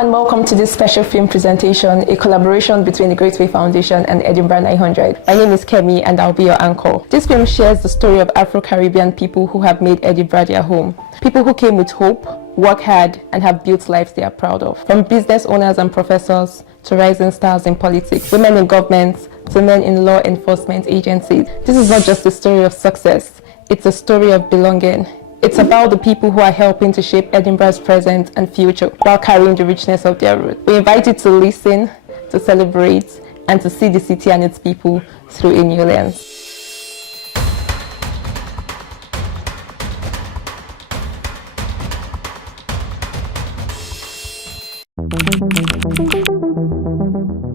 and welcome to this special film presentation, a collaboration between the Great Way Foundation and Edinburgh 900. My name is Kemi and I'll be your anchor. This film shares the story of Afro-Caribbean people who have made Edinburgh their home. People who came with hope, work hard, and have built lives they are proud of. From business owners and professors to rising stars in politics, women in government to men in law enforcement agencies. This is not just a story of success, it's a story of belonging. It's about the people who are helping to shape Edinburgh's present and future while carrying the richness of their roots. We invite you to listen, to celebrate, and to see the city and its people through a new lens.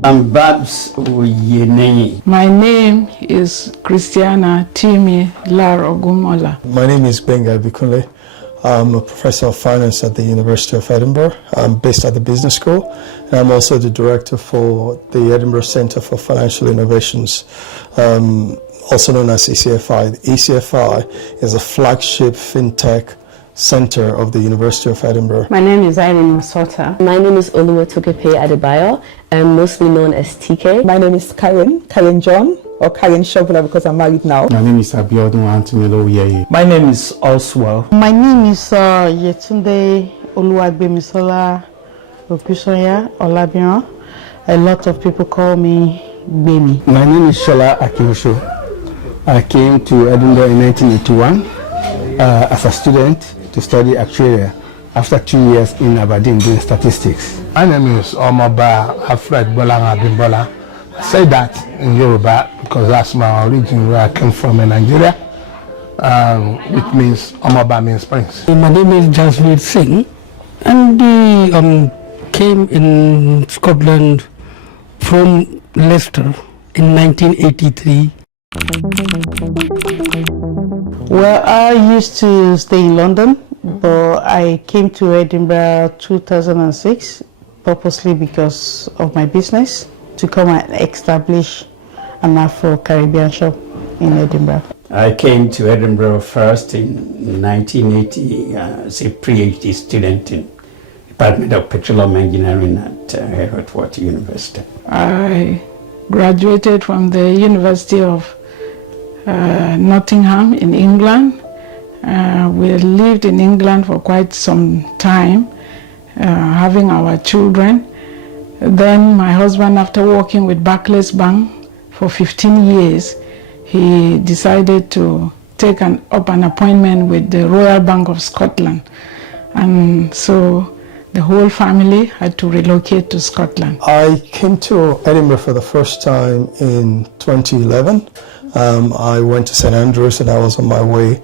I'm Babs Oyenenyi. My name is Christiana Timi Larogumola. My name is Benga Bikunle. I'm a professor of finance at the University of Edinburgh. I'm based at the business school, and I'm also the director for the Edinburgh Centre for Financial Innovations, also known as ECFI. The ECFI is a flagship fintech center of the University of Edinburgh. My name is Irene Masota. My name is Oluwatokepe Adebayo. I'm mostly known as TK. My name is Karen John, or Karen Shovola because I'm married now. My name is Abiodun Antimelo Yeye. My name is Oswald. My name is Yetunde Oluwagbemisola Okusoya Olabiran. A lot of people call me Bemi. My name is Shola Akiosho. I came to Edinburgh in 1981 as a student to study actuarial after 2 years in Aberdeen doing statistics. My name is Omaba Alfred Bola Abimbola. I say that in Yoruba because that's my origin, where I came from in Nigeria, which means Omaba means prince. My name is Jasveer Singh, and came in Scotland from Leicester in 1983. Well, I used to stay in London, but I came to Edinburgh 2006 purposely because of my business, to come and establish an Afro-Caribbean shop in Edinburgh. I came to Edinburgh first in 1980 as a PhD student in Department of Petroleum Engineering at Hertford University. I graduated from the University of Nottingham in England. We lived in England for quite some time, having our children. Then my husband, after working with Barclays Bank for 15 years, he decided to take up an appointment with the Royal Bank of Scotland. And so the whole family had to relocate to Scotland. I came to Edinburgh for the first time in 2011. I went to St Andrews and I was on my way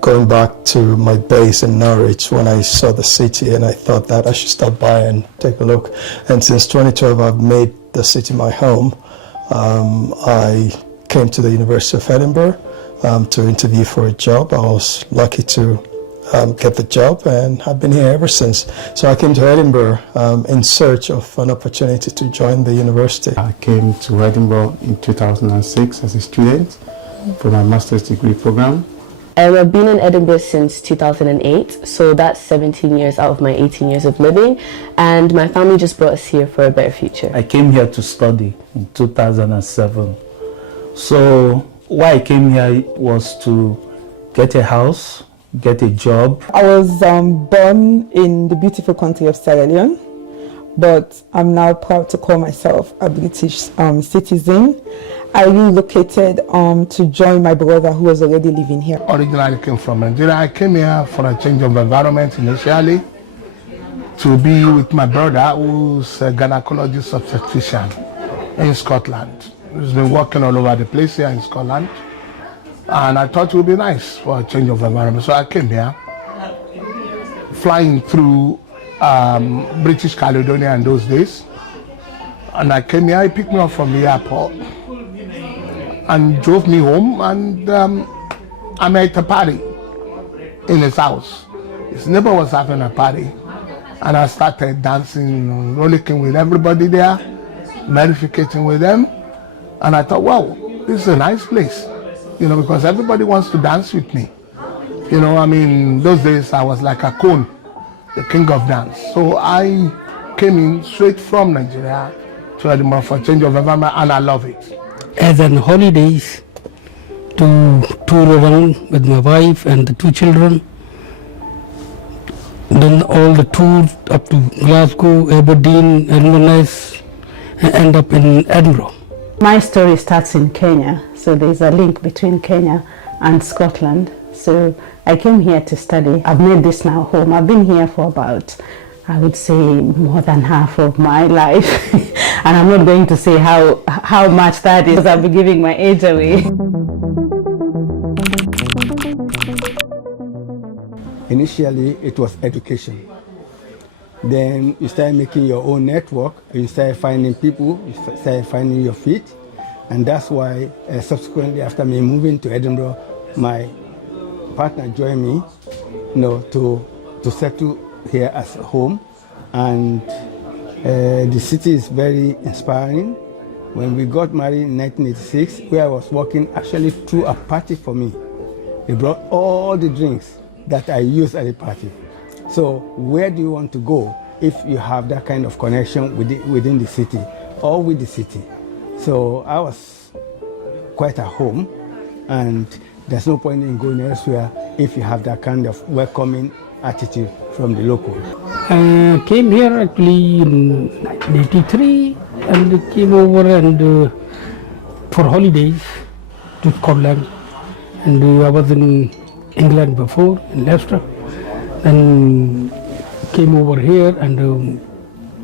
going back to my base in Norwich when I saw the city, and I thought that I should stop by and take a look. And since 2012 I've made the city my home. I came to the University of Edinburgh to interview for a job. I was lucky to get the job and have been here ever since. So I came to Edinburgh in search of an opportunity to join the university. I came to Edinburgh in 2006 as a student for my master's degree program. I've been in Edinburgh since 2008, so that's 17 years out of my 18 years of living, and my family just brought us here for a better future. I came here to study in 2007. So why I came here was to get a house, get a job. I was born in the beautiful country of Sierra Leone, but I'm now proud to call myself a British citizen. I relocated to join my brother who was already living here. Originally came from Nigeria. I came here for a change of environment initially to be with my brother, who's a gynecologist obstetrician in Scotland. He's been working all over the place here in Scotland. And I thought it would be nice for a change of environment. So I came here, flying through British Caledonia in those days. And I came here, he picked me up from the airport and drove me home, and I met a party in his house. His neighbor was having a party, and I started dancing, rollicking with everybody there, verificating with them, and I thought, wow, this is a nice place, you know, because everybody wants to dance with me. You know, I mean, those days I was like a cone. the king of dance. So I came in straight from Nigeria to Edinburgh for a change of environment, and I love it. As an holidays, to tour around with my wife and the 2 children. Done all the tours up to Glasgow, Aberdeen, Inverness, and end up in Edinburgh. My story starts in Kenya, so there's a link between Kenya and Scotland. So I came here to study. I've made this now home. I've been here for about, I would say, more than half of my life. And I'm not going to say how much that is, because I'll be giving my age away. Initially, it was education. Then you start making your own network, you start finding people, you start finding your feet. And that's why subsequently, after me moving to Edinburgh, my partner joined me, to settle here as home. And the city is very inspiring. When we got married in 1986, where I was working, actually threw a party for me. They brought all the drinks that I use at the party. So where do you want to go if you have that kind of connection within the city or with the city? So I was quite at home, and there's no point in going elsewhere if you have that kind of welcoming attitude from the local. I came here actually in 1983 and came over and for holidays to Scotland. And I was in England before, in Leicester, and came over here and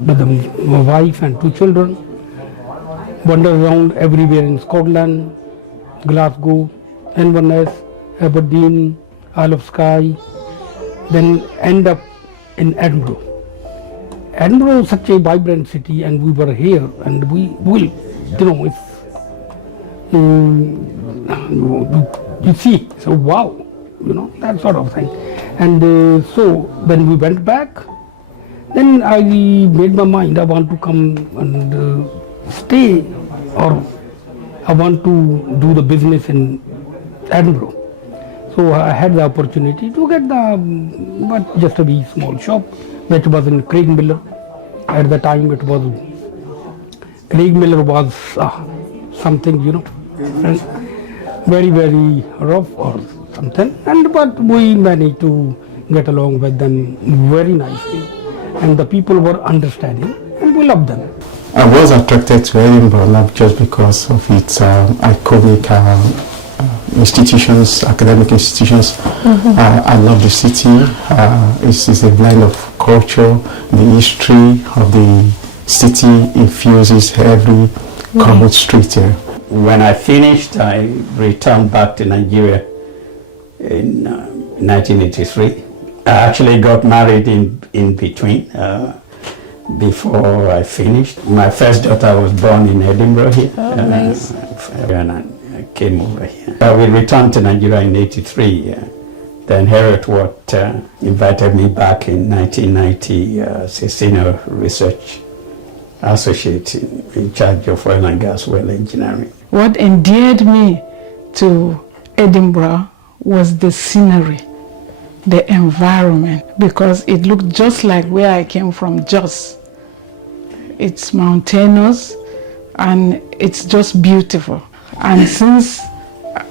with my wife and 2 children, wandered around everywhere in Scotland, Glasgow, Inverness, Aberdeen, Isle of Skye, then end up in Edinburgh. Edinburgh is such a vibrant city, and we were here, and we will, you see, so wow, that sort of thing. And so when we went back, then I made my mind, I want to come and stay, or I want to do the business in Edinburgh. So I had the opportunity to get just a wee small shop, which was in Craigmillar. At the time Craigmillar was something, very, very rough or something. But we managed to get along with them very nicely. And the people were understanding, and we loved them. I was attracted to Edinburgh not just because of its iconic institutions, academic institutions. I love the city. It's a blend of culture, the history of the city infuses every covered street here. When I finished, I returned back to Nigeria in 1983. I actually got married in between. Before I finished, my first daughter was born in Edinburgh here. Nice. And I came over here. We returned to Nigeria in '83. Then Harriet Watt invited me back in 1990 as a senior research associate in charge of oil and gas well engineering. What endeared me to Edinburgh was the scenery, the environment, because it looked just like where I came from, Jos. It's mountainous and it's just beautiful. And since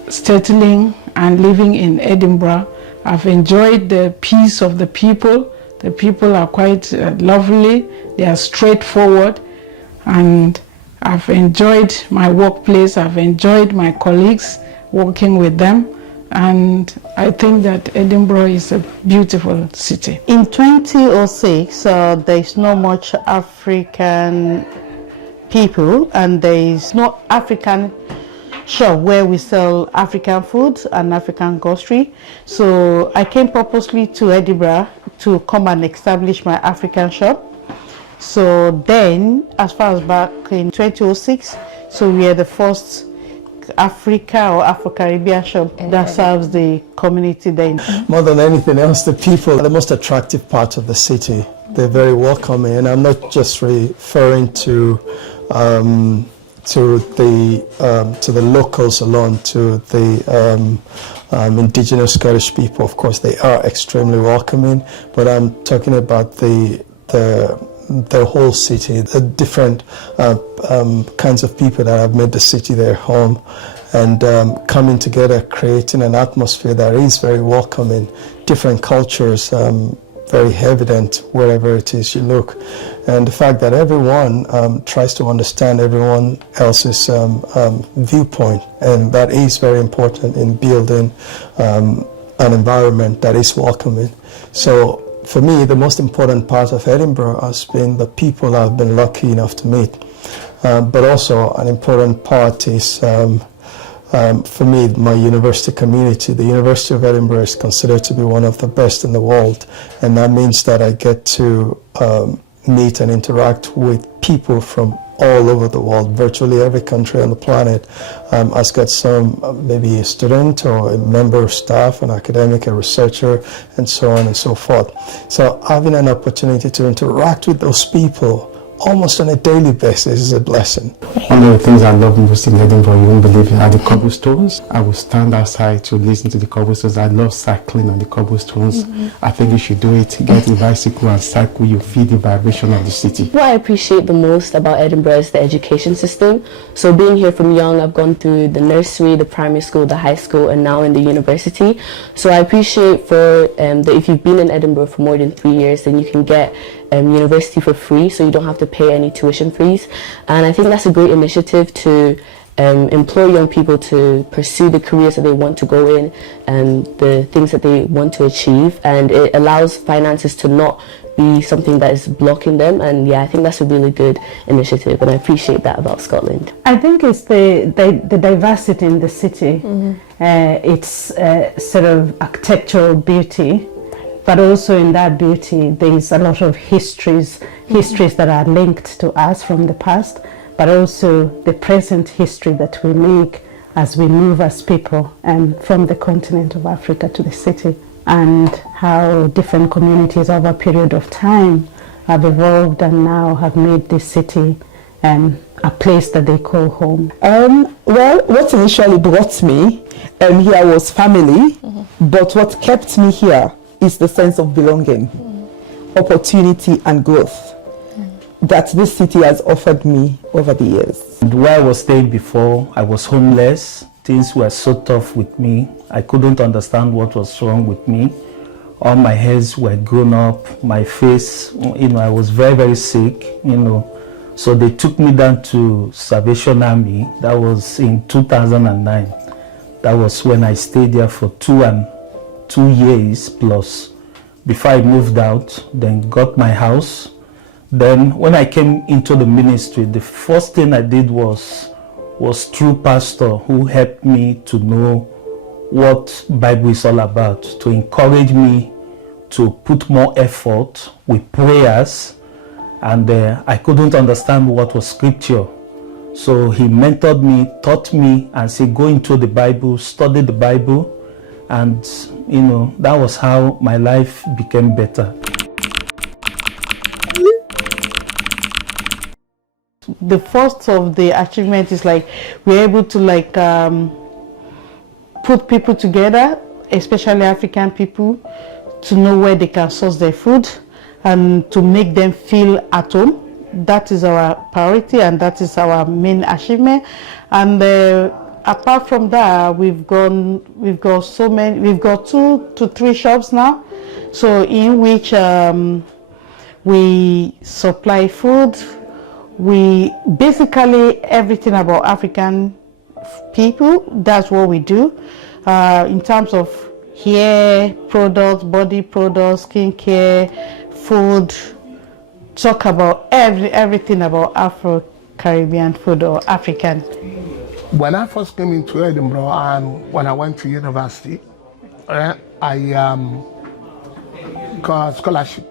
settling and living in Edinburgh, I've enjoyed the peace of the people. The people are quite lovely, they are straightforward, and I've enjoyed my workplace, I've enjoyed my colleagues, working with them, and I think that Edinburgh is a beautiful city. In 2006, there is not much African people, and there is no African shop where we sell African food and African grocery. So I came purposely to Edinburgh to come and establish my African shop. So then, as far as back in 2006, so we are the first Africa or Afro-Caribbean shop that serves the community then. More than anything else, the people are the most attractive part of the city. They're very welcoming, and I'm not just referring to to the locals alone, to the indigenous Scottish people. Of course, they are extremely welcoming, but I'm talking about the whole city, the different kinds of people that have made the city their home, and coming together, creating an atmosphere that is very welcoming. Different cultures, very evident wherever it is you look, and the fact that everyone tries to understand everyone else's viewpoint, and that is very important in building an environment that is welcoming. So for me, the most important part of Edinburgh has been the people I've been lucky enough to meet, but also an important part is for me, my university community. The University of Edinburgh is considered to be one of the best in the world, and that means that I get to meet and interact with people from all over the world. Virtually every country on the planet has got some, maybe a student or a member of staff, an academic, a researcher, and so on and so forth. So having an opportunity to interact with those people almost on a daily basis is a blessing. One of the things I love most in Edinburgh, you won't believe, are the cobblestones. I will stand outside to listen to the cobblestones. I love cycling on the cobblestones. I think you should do it. Get a bicycle and cycle. You feel the vibration of the city. What I appreciate the most about Edinburgh is the education system. So being here from young, I've gone through the nursery, the primary school, the high school, and now in the university. So I appreciate that if you've been in Edinburgh for more than 3 years, then you can get university for free, so you don't have to pay any tuition fees. And I think that's a great initiative to employ young people to pursue the careers that they want to go in and the things that they want to achieve, and it allows finances to not be something that is blocking them. And yeah, I think that's a really good initiative, and I appreciate that about Scotland. I think it's the diversity in the city. It's sort of architectural beauty, but also in that beauty there's a lot of histories that are linked to us from the past, but also the present history that we make as we move as people and from the continent of Africa to the city, and how different communities over a period of time have evolved and now have made this city a place that they call home. Well, what initially brought me here was family, but what kept me here is the sense of belonging, opportunity and growth that this city has offered me over the years. And where I was staying before, I was homeless. Things were so tough with me. I couldn't understand what was wrong with me. All my hairs were grown up, my face, I was very, very sick, So they took me down to Salvation Army. That was in 2009. That was when I stayed there for 2 years plus before I moved out, then got my house. Then when I came into the ministry, the first thing I did was through pastor who helped me to know what Bible is all about, to encourage me to put more effort with prayers, and I couldn't understand what was scripture. So he mentored me, taught me, and said, go into the Bible, study the Bible, and that was how my life became better. The first of the achievement is we're able to put people together, especially African people, to know where they can source their food and to make them feel at home. That is our priority, and that is our main achievement. And apart from that, we've got 2 to 3 shops now, so in which we supply food. We basically everything about African people. That's what we do in terms of hair products, body products, skincare, food. Talk about everything about Afro-Caribbean food or African. When I first came into Edinburgh and when I went to university, I got a scholarship,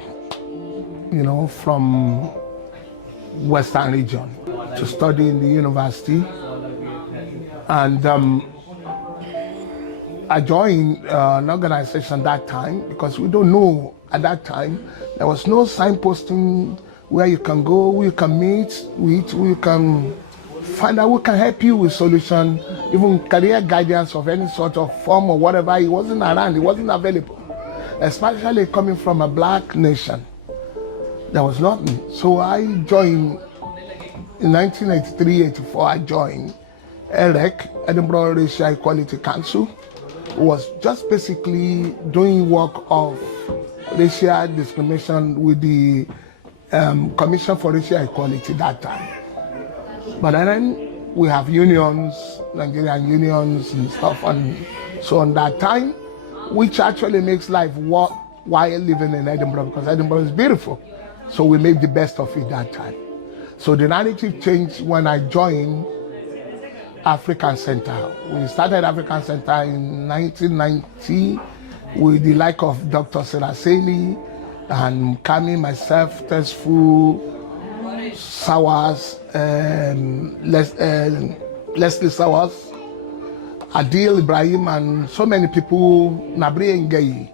from Western region to study in the university, and I joined an organization that time because we don't know at that time. There was no signposting where you can go, who you can meet with, who you can find out who can help you with solution, even career guidance of any sort of form or whatever. He wasn't around, he wasn't available, especially coming from a black nation. There was nothing. So I joined in 1983-84. I joined EREC, Edinburgh Racial Equality Council. It was just basically doing work of racial discrimination with the Commission for Racial Equality that time. But then we have unions, Nigerian unions and stuff, and so on that time, which actually makes life while living in Edinburgh, because Edinburgh is beautiful. So we made the best of it that time. So the narrative changed when I joined African Center. We started African Center in 1990 with the like of Dr. Seraseli and Kami, myself, Tesfu, Sawaz, Leslie Sawaz, Adil Ibrahim, and so many people, Nabri Ngeyi.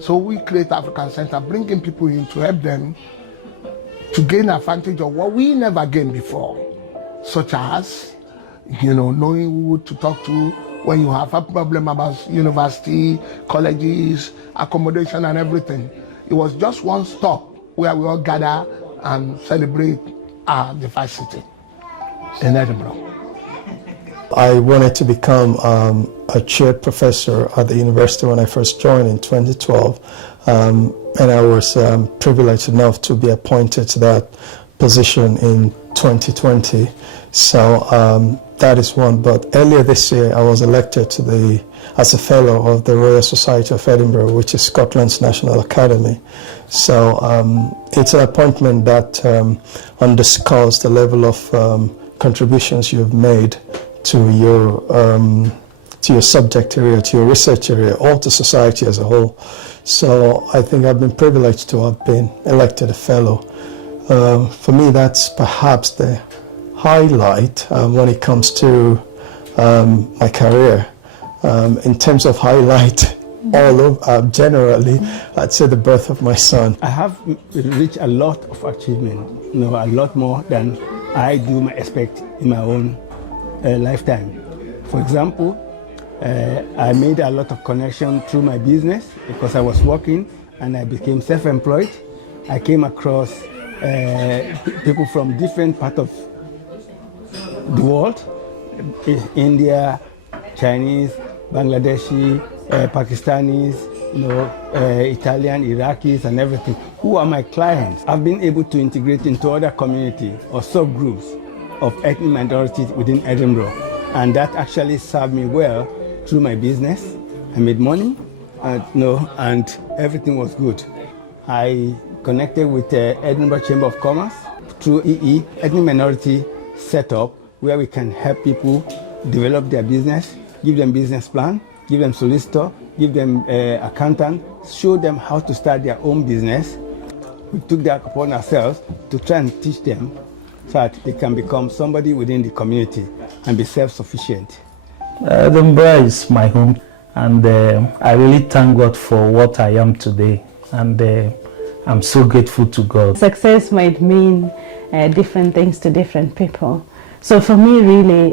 So we create African Center, bringing people in to help them to gain advantage of what we never gained before, such as, knowing who to talk to when you have a problem about university, colleges, accommodation and everything. It was just one stop where we all gather and celebrate our diversity in Edinburgh. I wanted to become a chair professor at the university when I first joined in 2012, and I was privileged enough to be appointed to that position in 2020. So that is one. But earlier this year, I was elected as a fellow of the Royal Society of Edinburgh, which is Scotland's National Academy. So it's an appointment that underscores the level of contributions you've made to your subject area, to your research area, or to society as a whole. So I think I've been privileged to have been elected a fellow. For me, that's perhaps the highlight when it comes to my career. In terms of highlight, generally, I'd say the birth of my son. I have reached a lot of achievement, a lot more than I do expect in my own lifetime. For example, I made a lot of connection through my business because I was working and I became self-employed. I came across people from different parts of the world, India, Chinese, Bangladeshi, Pakistanis, Italian, Iraqis and everything, who are my clients. I've been able to integrate into other communities or subgroups of ethnic minorities within Edinburgh, and that actually served me well through my business. I made money, and everything was good. I connected with the Edinburgh Chamber of Commerce through EE, ethnic minority setup, where we can help people develop their business, give them business plan, give them solicitor, give them accountant, show them how to start their own business. We took that upon ourselves to try and teach them so that they can become somebody within the community and be self-sufficient. Edinburgh is my home, and I really thank God for what I am today, and I'm so grateful to God. Success might mean different things to different people. So for me, really,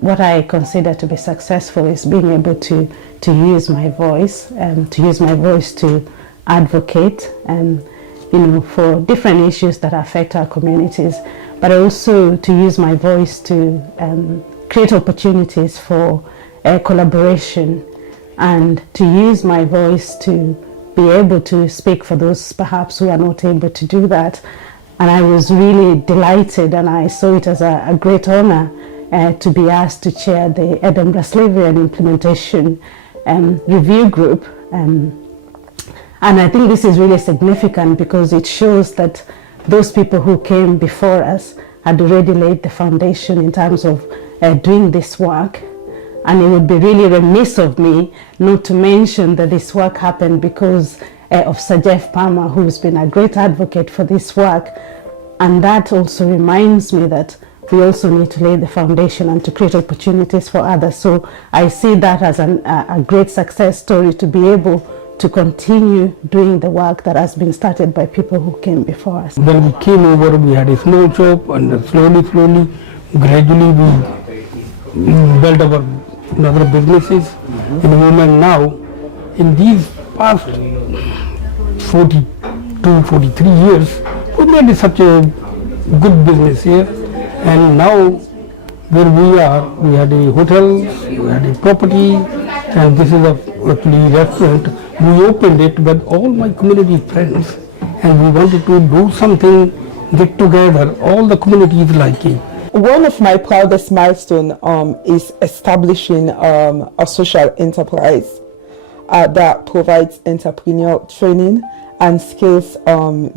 what I consider to be successful is being able to use my voice, to advocate, for different issues that affect our communities, but also to use my voice to create opportunities for collaboration, and to use my voice to be able to speak for those perhaps who are not able to do that. And I was really delighted, and I saw it as a great honor to be asked to chair the Edinburgh Slavery and Implementation Review Group. And I think this is really significant because it shows that those people who came before us had already laid the foundation in terms of doing this work. And it would be really remiss of me not to mention that this work happened because of Sir Jeff Palmer, who's been a great advocate for this work. And that also reminds me that we also need to lay the foundation and to create opportunities for others. So I see that as a great success story, to be able to continue doing the work that has been started by people who came before us. When we came over, we had a small shop, and slowly gradually we built our other businesses. In the moment now, in these past 42, 43 years, we made such a good business here. And now where we are, we had a hotel, we had a property, and this is actually restaurant. We opened it with all my community friends, and we wanted to do something, get together, all the communities like it. One of my proudest milestones is establishing a social enterprise that provides entrepreneurial training and skills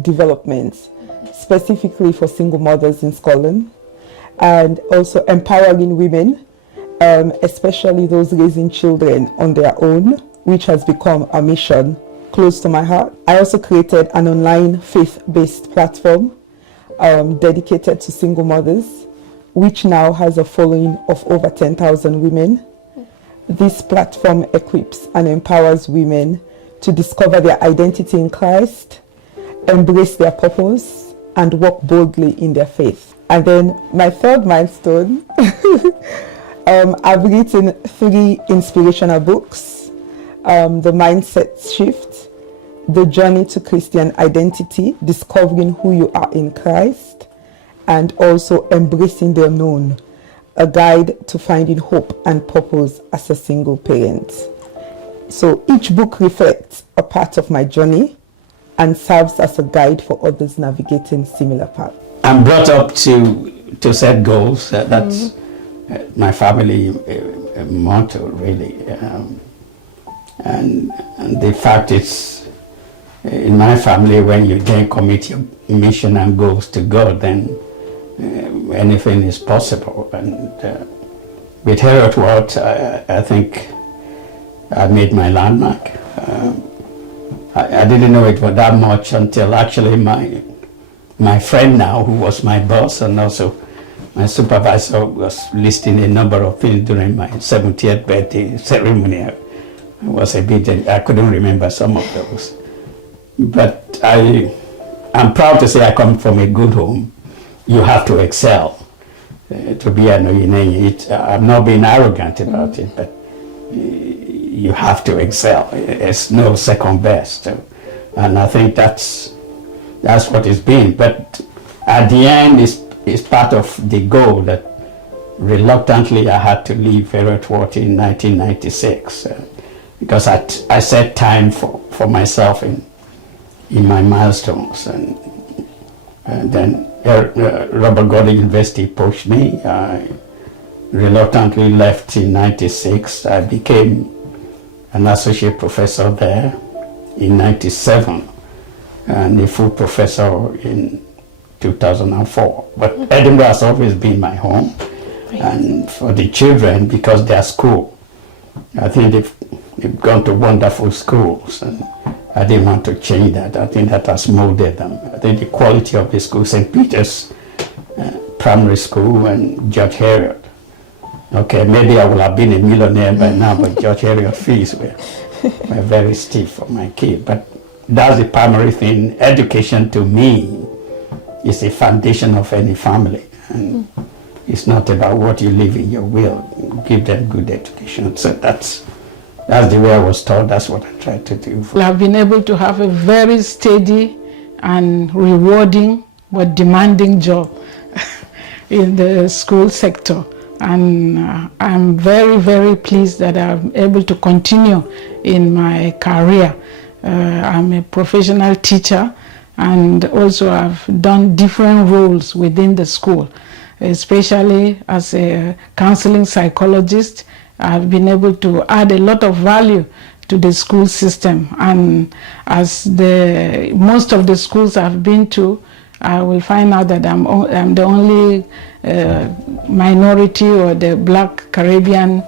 development, specifically for single mothers in Scotland, and also empowering women, especially those raising children on their own, which has become a mission close to my heart. I also created an online faith-based platform dedicated to single mothers, which now has a following of over 10,000 women. This platform equips and empowers women to discover their identity in Christ, embrace their purpose, and walk boldly in their faith. And then my third milestone, I've written 3 inspirational books, The Mindset Shift, The Journey to Christian Identity, Discovering Who You Are in Christ, and also Embracing the Unknown, a guide to finding hope and purpose as a single parent. So each book reflects a part of my journey and serves as a guide for others navigating similar paths. I'm brought up to set goals. That's my family motto, really. And the fact is, in my family, when you then commit your mission and goals to God, then anything is possible. And with Herod Watt, I think I made my landmark. I didn't know it was that much until actually my friend now, who was my boss and also my supervisor, was listing a number of things during my 70th birthday ceremony. I was a bit, I couldn't remember some of those. But I'm proud to say I come from a good home. You have to excel to be an Oyinenyi. I'm not being arrogant about it, but you have to excel. It's no second best. And I think that's what it's been. But at the end, it's part of the goal that reluctantly I had to leave Herod Watt in 1996 because I set time for myself in my milestones. And then Robert Gordon University poached me. I reluctantly left in 96. I became an associate professor there in 97 and a full professor in 2004. But Edinburgh has always been my home. And for the children, because they are school, I think they've gone to wonderful schools. And I didn't want to change that. I think that has molded them. I think the quality of the school, St. Peter's Primary School and George Heriot. Okay, maybe I would have been a millionaire by now, but George Heriot fees were very steep for my kid. But that's the primary thing. Education to me is the foundation of any family. And it's not about what you leave in your will. Give them good education. So that's the way I was taught. That's what I tried to do. I've been able to have a very steady and rewarding but demanding job in the school sector. And I'm very, very pleased that I'm able to continue in my career. I'm a professional teacher, and also I've done different roles within the school, especially as a counseling psychologist. I've been able to add a lot of value to the school system, and as most of the schools I've been to, I will find out that I'm the only minority or the Black Caribbean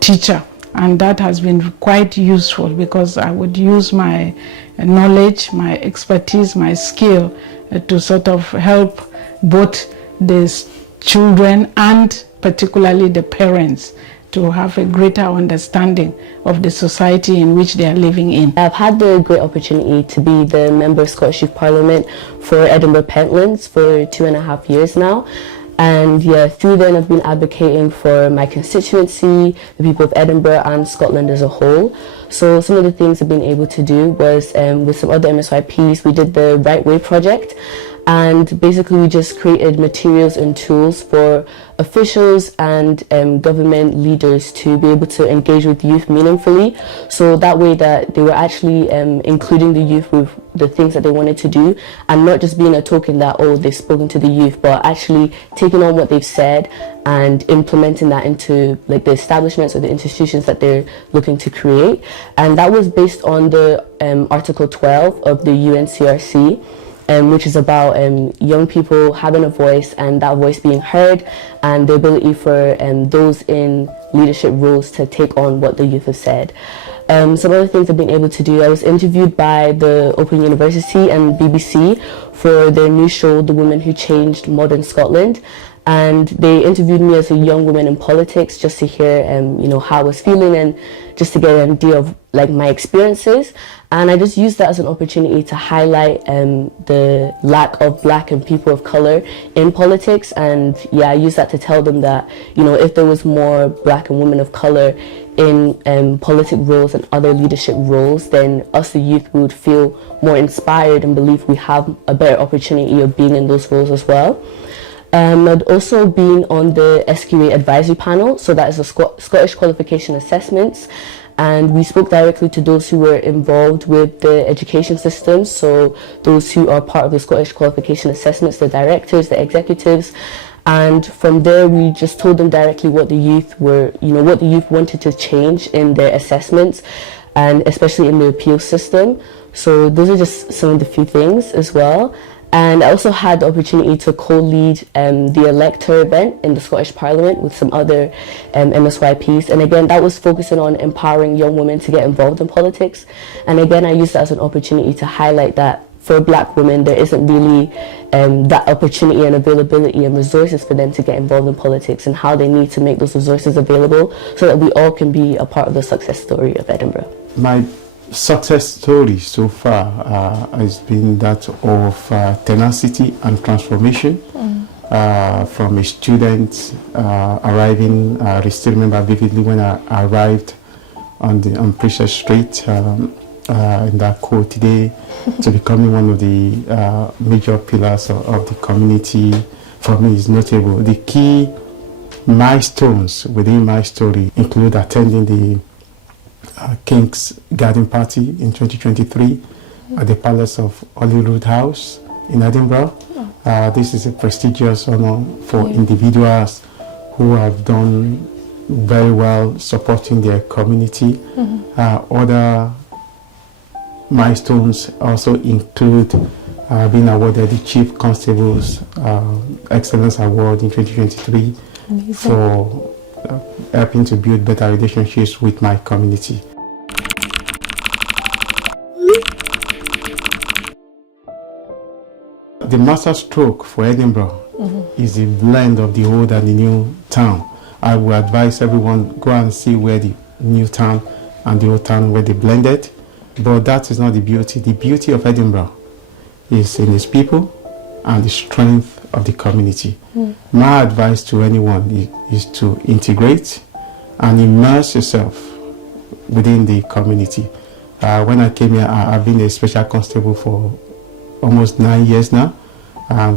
teacher, and that has been quite useful because I would use my knowledge, my expertise, my skill to sort of help both the children and particularly the parents to have a greater understanding of the society in which they are living in. I've had the great opportunity to be the member of Scottish Youth Parliament for Edinburgh Pentlands for 2.5 years now. And yeah, through then I've been advocating for my constituency, the people of Edinburgh and Scotland as a whole. So some of the things I've been able to do was with some other MSYPs, we did the Right Way project. And basically we just created materials and tools for officials and government leaders to be able to engage with youth meaningfully. So that way that they were actually including the youth with the things that they wanted to do, and not just being a token that, oh, they've spoken to the youth, but actually taking on what they've said and implementing that into like the establishments or the institutions that they're looking to create. And that was based on the Article 12 of the UNCRC. Which is about young people having a voice and that voice being heard, and the ability for those in leadership roles to take on what the youth have said. Some other things I've been able to do, I was interviewed by the Open University and BBC for their new show, The Woman Who Changed Modern Scotland. And they interviewed me as a young woman in politics just to hear you know, how I was feeling and just to get an idea of like my experiences. And I just used that as an opportunity to highlight the lack of Black and people of color in politics. And yeah, I used that to tell them that, you know, if there was more Black and women of color in politic roles and other leadership roles, then us the youth would feel more inspired and believe we have a better opportunity of being in those roles as well. I'd also been on the SQA advisory panel, so that is the Scottish Qualification Assessments, and we spoke directly to those who were involved with the education system, so those who are part of the Scottish Qualification Assessments, the directors, the executives, and from there we just told them directly what the youth were, you know, what the youth wanted to change in their assessments, and especially in the appeal system. So those are just some of the few things as well. And I also had the opportunity to co-lead the Elector event in the Scottish Parliament with some other MSYPs. And again, that was focusing on empowering young women to get involved in politics. And again, I used that as an opportunity to highlight that for Black women, there isn't really that opportunity and availability and resources for them to get involved in politics, and how they need to make those resources available so that we all can be a part of the success story of Edinburgh. My success story so far has been that of tenacity and transformation. From a student arriving, I still remember vividly when I arrived on Princess Street in that court today, to becoming one of the major pillars of the community. For me, is notable. The key milestones within my story include attending the King's Garden Party in 2023 at the Palace of Holyrood House in Edinburgh. This is a prestigious honor for individuals who have done very well supporting their community. Other milestones also include being awarded the Chief Constable's Excellence Award in 2023 for helping to build better relationships with my community. The masterstroke for Edinburgh is a blend of the old and the new town. I would advise everyone go and see where the new town and the old town where they blended, but that is not the beauty. The beauty of Edinburgh is in its people and the strength of the community. My advice to anyone is to integrate and immerse yourself within the community. When I came here, I've been a special constable for almost 9 years now,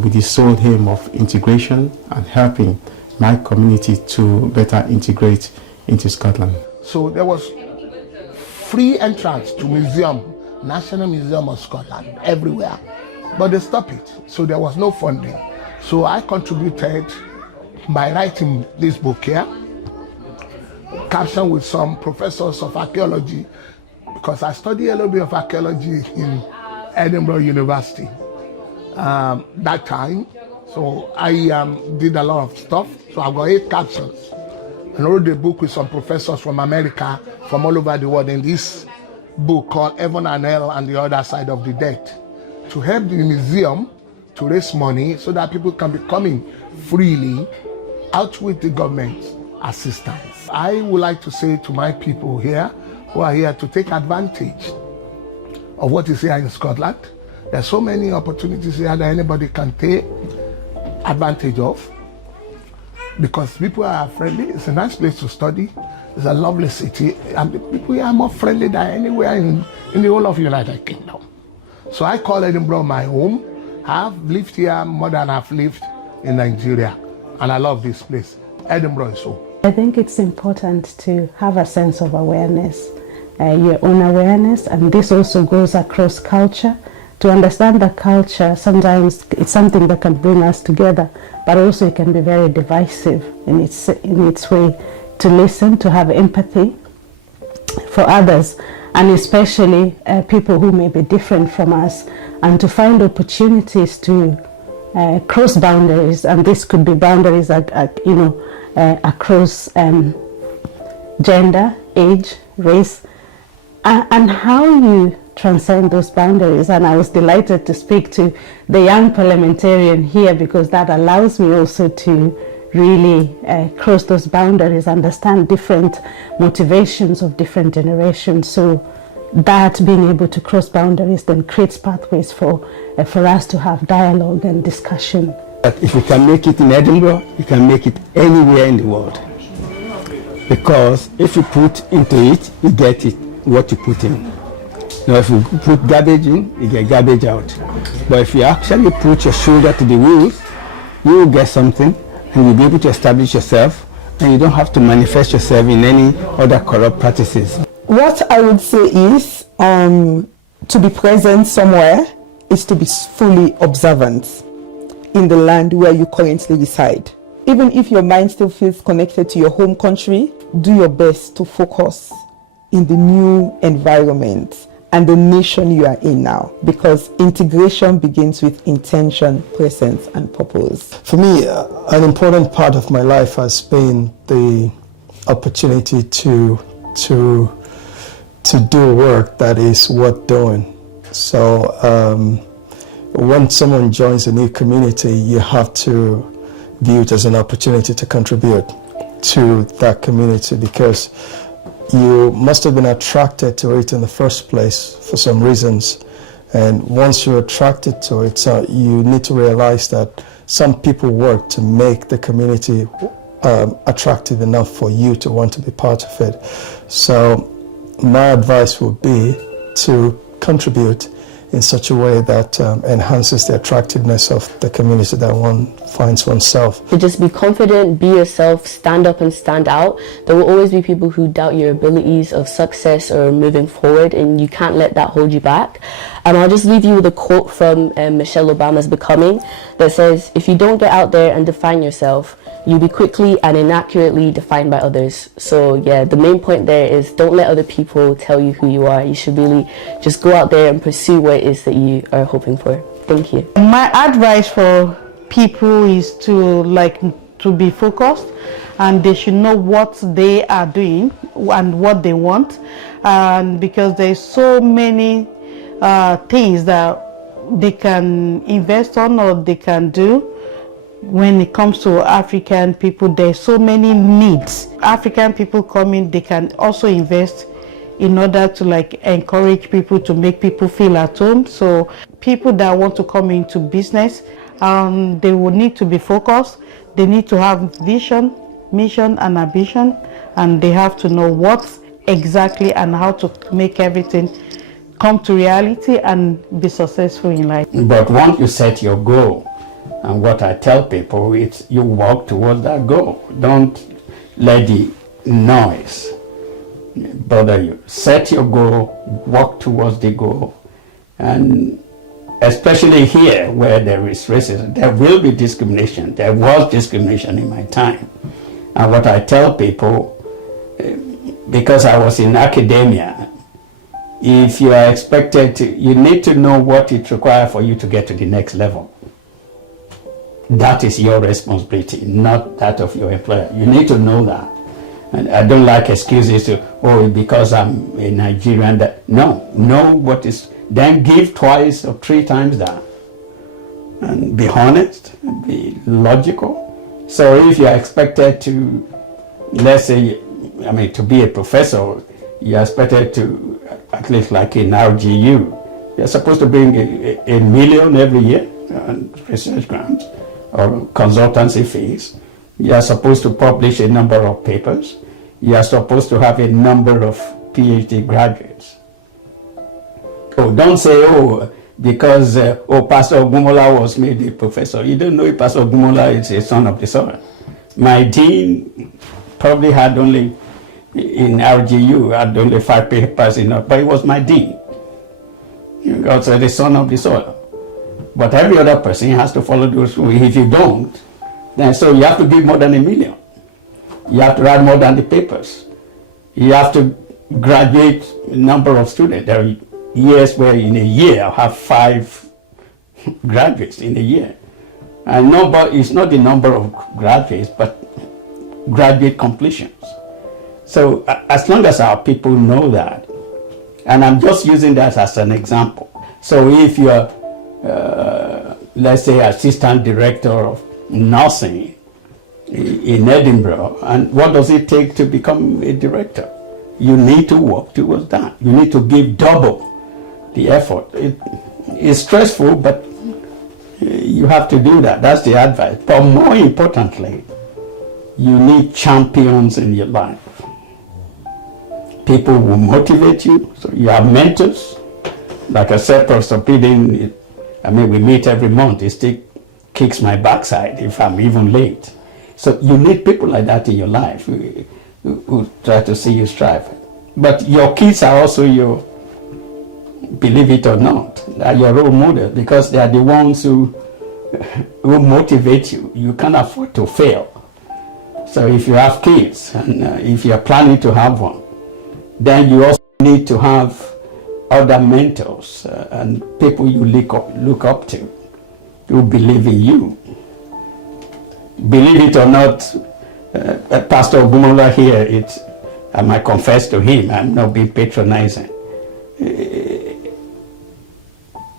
with the sole aim of integration and helping my community to better integrate into Scotland. So there was free entrance to museum, National Museum of Scotland, everywhere, but they stopped it, so there was no funding. So I contributed by writing this book here, captioned with some professors of archaeology, because I studied a little bit of archaeology in Edinburgh University that time. So I did a lot of stuff. So I've got 8 captions. And I wrote the book with some professors from America, from all over the world, in this book called Heaven and Hell and the Other Side of the Dead, to help the museum to raise money so that people can be coming freely out with the government's assistance. I would like to say to my people here, who are here to take advantage of what is here in Scotland. There's so many opportunities here that anybody can take advantage of. because people are friendly. It's a nice place to study. It's a lovely city, and the people here are more friendly than anywhere in the whole of the United Kingdom. So I call Edinburgh my home. I've lived here more than I've lived in Nigeria, and I love this place. Edinburgh is home. I think it's important to have a sense of awareness, your own awareness, and this also goes across culture. To understand the culture, sometimes it's something that can bring us together, but also it can be very divisive in its way. To listen, to have empathy for others, and especially people who may be different from us, and to find opportunities to cross boundaries, and this could be boundaries across gender, age, race, and how you transcend those boundaries. And I was delighted to speak to the young parliamentarian here, because that allows me also to really cross those boundaries, understand different motivations of different generations. So that being able to cross boundaries then creates pathways for us to have dialogue and discussion. But if you can make it in Edinburgh, you can make it anywhere in the world. Because if you put into it, you get it, what you put in. Now if you put garbage in, you get garbage out. But if you actually put your shoulder to the wheels, you will get something, and you'll be able to establish yourself, and you don't have to manifest yourself in any other corrupt practices. What I would say is, to be present somewhere is to be fully observant in the land where you currently reside. Even if your mind still feels connected to your home country, do your best to focus in the new environment and the nation you are in now, because integration begins with intention, presence, and purpose. For me, an important part of my life has been the opportunity to do work that is worth doing. So when someone joins a new community, you have to view it as an opportunity to contribute to that community, because you must have been attracted to it in the first place for some reasons. And once you're attracted to it, you need to realize that some people work to make the community attractive enough for you to want to be part of it. So my advice would be to contribute in such a way that enhances the attractiveness of the community that one finds oneself. To just be confident, be yourself, stand up and stand out. There will always be people who doubt your abilities of success or moving forward, and you can't let that hold you back. And I'll just leave you with a quote from Michelle Obama's Becoming that says, "If you don't get out there and define yourself, you'll be quickly and inaccurately defined by others." So yeah, the main point there is don't let other people tell you who you are. You should really just go out there and pursue what it is that you are hoping for. Thank you. My advice for people is to be focused, and they should know what they are doing and what they want, and because there's so many things that they can invest on or they can do. When it comes to African people, there's so many needs. African people come in, they can also invest in order to encourage people, to make people feel at home. So people that want to come into business, they will need to be focused. They need to have vision, mission, and ambition, and they have to know what exactly and how to make everything come to reality and be successful in life. But once you set your goal, and what I tell people is you walk towards that goal. Don't let the noise bother you. Set your goal, walk towards the goal. And especially here where there is racism, there will be discrimination. There was discrimination in my time. And what I tell people, because I was in academia, if you are expected to, you need to know what it requires for you to get to the next level. That is your responsibility, not that of your employer. You need to know that. And I don't like excuses to, because I'm a Nigerian. No, know what is, then give twice or three times that. And be honest, be logical. So if you are expected to, let's say, to be a professor, you are expected to, at least like in RGU, you're supposed to bring $1 million every year on research grants or consultancy fees. You are supposed to publish a number of papers. You are supposed to have a number of PhD graduates. Oh, don't say, oh, because Pastor Ogumola was made a professor. You don't know if Pastor Ogumola is a son of the soil. My dean probably had only, in RGU, had only 5 papers enough, but he was my dean. He was the son of the soil. But every other person has to follow those rules. If you don't, then so you have to give more than 1 million. You have to write more than the papers. You have to graduate a number of students. There are years where in a year I have 5 graduates in a year. And it's not the number of graduates, but graduate completions. So as long as our people know that, and I'm just using that as an example. So if you're, let's say, assistant director of nursing in Edinburgh, and what does it take to become a director? You need to work towards that. You need to give double the effort. It's stressful, but you have to do that. That's the advice. But more importantly, you need champions in your life. People will motivate you. So you have mentors. Like I said, Professor Pidin, we meet every month. He still kicks my backside if I'm even late. So you need people like that in your life who try to see you strive. But your kids are also your, believe it or not, are your role model, because they are the ones who motivate you. You can't afford to fail. So if you have kids, and if you're planning to have one, then you also need to have other mentors and people you look up to, who believe in you. Believe it or not, Pastor Ogumola here, I might confess to him, I'm not being patronizing.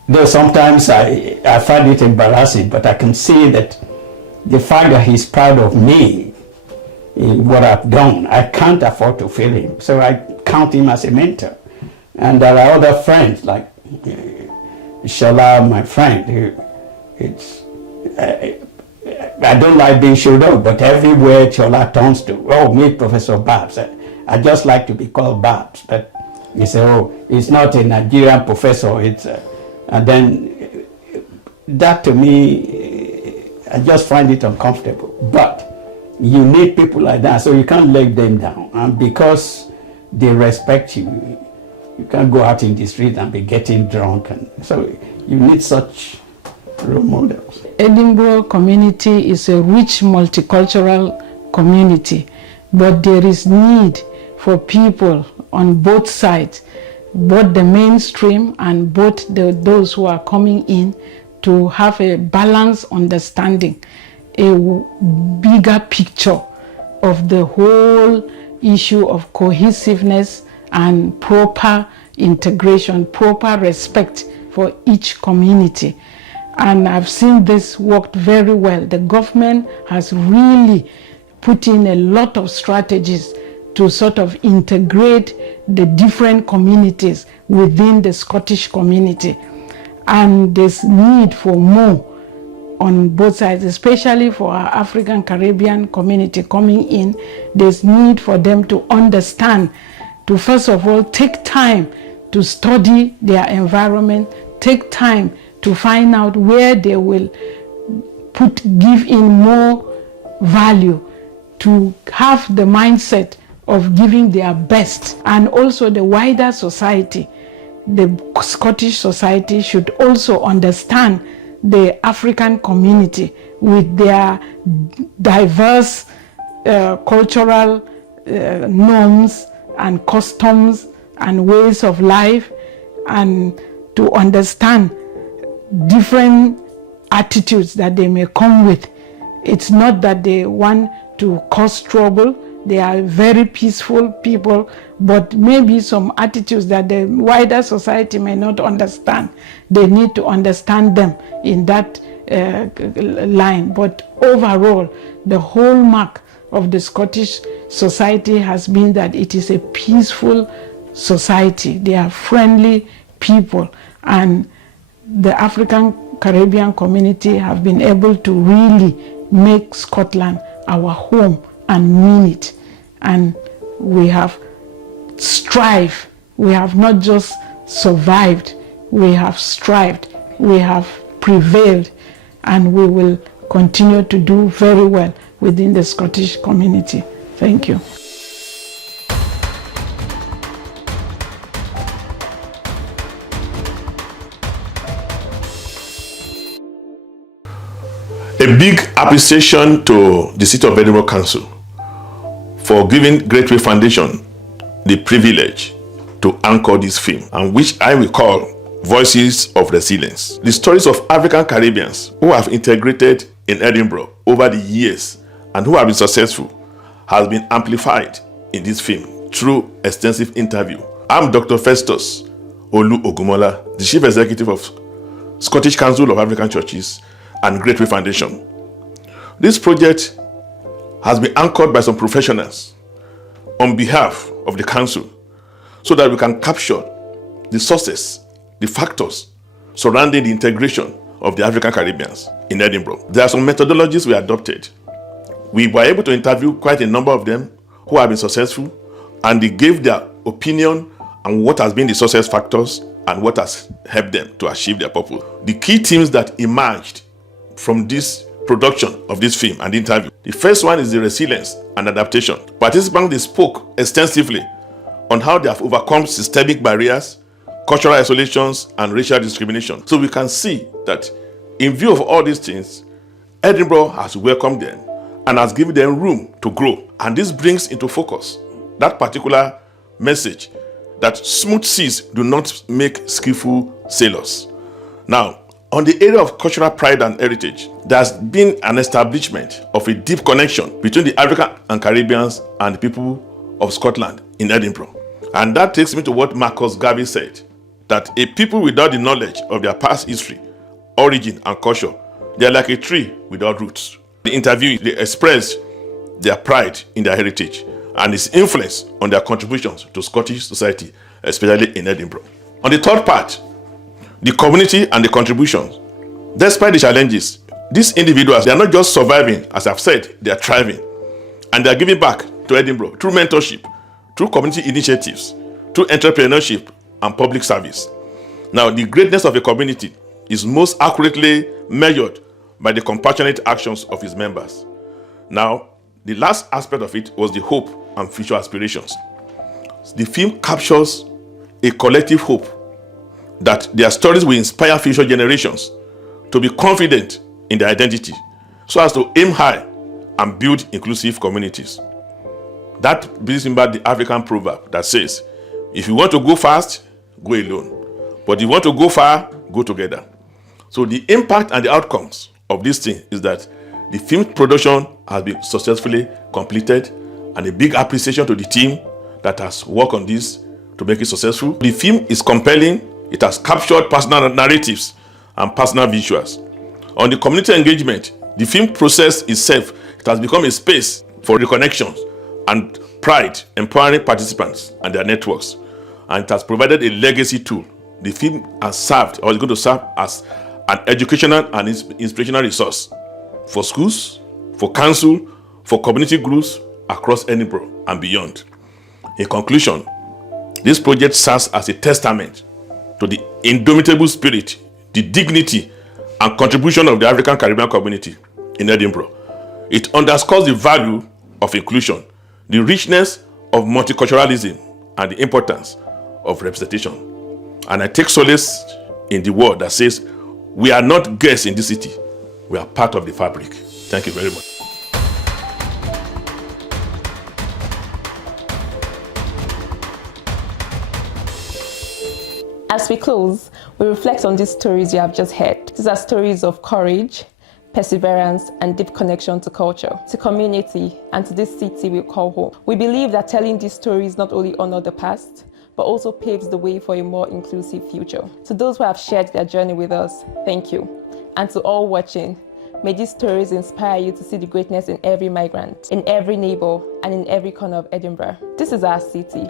Though sometimes I find it embarrassing, but I can see that the fact that he's proud of me in what I've done, I can't afford to fail him. So I count him as a mentor. And there are other friends like Shala, my friend. I don't like being showed up, but everywhere Chola turns to, oh, meet Professor Babs. I just like to be called Babs, but he said, oh, it's not a Nigerian professor. And then that to me, I just find it uncomfortable. But you need people like that, so you can't let them down. And because they respect you, you can't go out in the street and be getting drunk. And so you need such role models. Edinburgh community is a rich multicultural community, but there is need for people on both sides, both the mainstream and both those who are coming in, to have a balanced understanding, a bigger picture of the whole issue of cohesiveness and proper integration, proper respect for each community. And I've seen this worked very well. The government has really put in a lot of strategies to sort of integrate the different communities within the Scottish community. And there's need for more on both sides, especially for our African Caribbean community coming in. There's need for them to understand, to first of all take time to study their environment, take time to find out where they will give in more value, to have the mindset of giving their best. And also the wider society, the Scottish society should also understand the African community with their diverse cultural norms and customs and ways of life, and to understand different attitudes that they may come with. It's not that they want to cause trouble. They are very peaceful people, but maybe some attitudes that the wider society may not understand. They need to understand them in that line. But overall, the hallmark of the Scottish society has been that it is a peaceful society. They are friendly people, and the African Caribbean community have been able to really make Scotland our home and mean it. And we have strived. We have not just survived, we have strived, we have prevailed, and we will continue to do very well within the Scottish community. Thank you. A big appreciation to the City of Edinburgh Council for giving Greatway Foundation the privilege to anchor this film, and which I will call Voices of Resilience. The stories of African Caribbeans who have integrated in Edinburgh over the years and who have been successful has been amplified in this film through extensive interview. I'm Dr. Festus Olu Ogumola, the Chief Executive of Scottish Council of African Churches and Greatway Foundation. This project has been anchored by some professionals on behalf of the council so that we can capture the sources, the factors surrounding the integration of the African Caribbeans in Edinburgh. There are some methodologies we adopted. We were able to interview quite a number of them who have been successful, and they gave their opinion on what has been the success factors and what has helped them to achieve their purpose. The key themes that emerged from this production of this film and interview. The first one is the resilience and adaptation. Participants, they spoke extensively on how they have overcome systemic barriers, cultural isolations, and racial discrimination. So we can see that in view of all these things, Edinburgh has welcomed them and has given them room to grow. And this brings into focus that particular message that smooth seas do not make skillful sailors. Now, on the area of cultural pride and heritage, there has been an establishment of a deep connection between the African and Caribbeans and the people of Scotland in Edinburgh. And that takes me to what Marcus Garvey said, that a people without the knowledge of their past history, origin, and culture, they are like a tree without roots. The interview, they expressed their pride in their heritage and its influence on their contributions to Scottish society, especially in Edinburgh. On the third part, the community and the contributions. Despite the challenges, these individuals, they are not just surviving, as I've said, they are thriving. And they are giving back to Edinburgh through mentorship, through community initiatives, through entrepreneurship and public service. Now, the greatness of a community is most accurately measured by the compassionate actions of its members. Now, the last aspect of it was the hope and future aspirations. The film captures a collective hope that their stories will inspire future generations to be confident in their identity so as to aim high and build inclusive communities. That brings me back the African proverb that says, if you want to go fast, go alone. But if you want to go far, go together. So the impact and the outcomes of this thing is that the film production has been successfully completed, and a big appreciation to the team that has worked on this to make it successful. The film is compelling. It has captured personal narratives and personal visuals. On the community engagement, the film process itself, it has become a space for reconnections and pride, empowering participants and their networks. And it has provided a legacy tool. The film has served, or is going to serve as an educational and inspirational resource for schools, for council, for community groups across Edinburgh and beyond. In conclusion, this project serves as a testament to the indomitable spirit, the dignity, and contribution of the African Caribbean community in Edinburgh. It underscores the value of inclusion, the richness of multiculturalism, and the importance of representation. And I take solace in the word that says, we are not guests in this city, we are part of the fabric. Thank you very much. As we close, we reflect on these stories you have just heard. These are stories of courage, perseverance, and deep connection to culture, to community, and to this city we call home. We believe that telling these stories not only honors the past, but also paves the way for a more inclusive future. To those who have shared their journey with us, thank you. And to all watching, may these stories inspire you to see the greatness in every migrant, in every neighbor, and in every corner of Edinburgh. This is our city.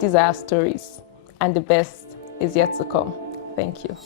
These are our stories. And the best is yet to come. Thank you.